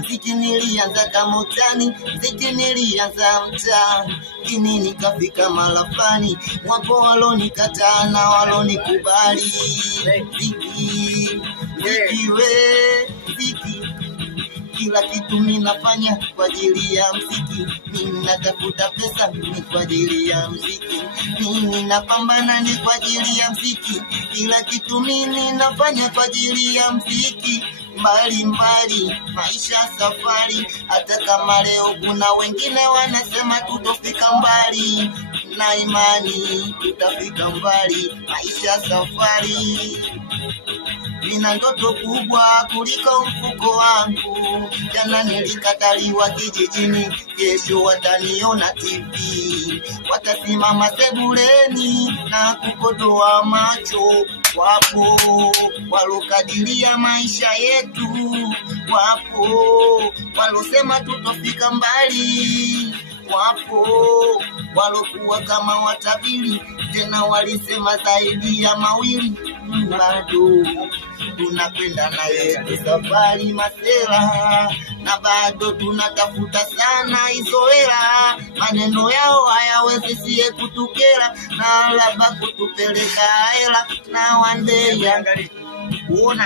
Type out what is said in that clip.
Mziki nilianza kama utani, mziki nilianza mtaani, lakini nikafika mahali fulani, wapo walonikataa na walonikubali. Mziki kila kitu ninafanya kwa ajili ya mziki, mimi natafuta pesa ni kwa ajili ya mziki, mimi napambana ni kwa ajili ya mziki, kila kitu mimi nafanya kwa ajili ya mziki. Mbali maisha safari, hata kama leo kuna wengine wanasema tutofika mbali, na imani tutafika mbali. Maisha safari, nina ndoto kubwa kuliko mfuko wangu. Jana nilikataliwa kijijini, kesho wataniona TV, watasimama sebuleni na kukodoa macho. Wapo walokadiria maisha yetu, wapo walosema tutofika mbali, wapo walokuwa kama watabiri, tena walisema zaidi ya mawili. Bado tunakwenda na yetu safari masela, na bado tunatafuta sana hizo hela. Maneno yao hayawezi siye kutukera, na labda kutupeleka hela na wandeya.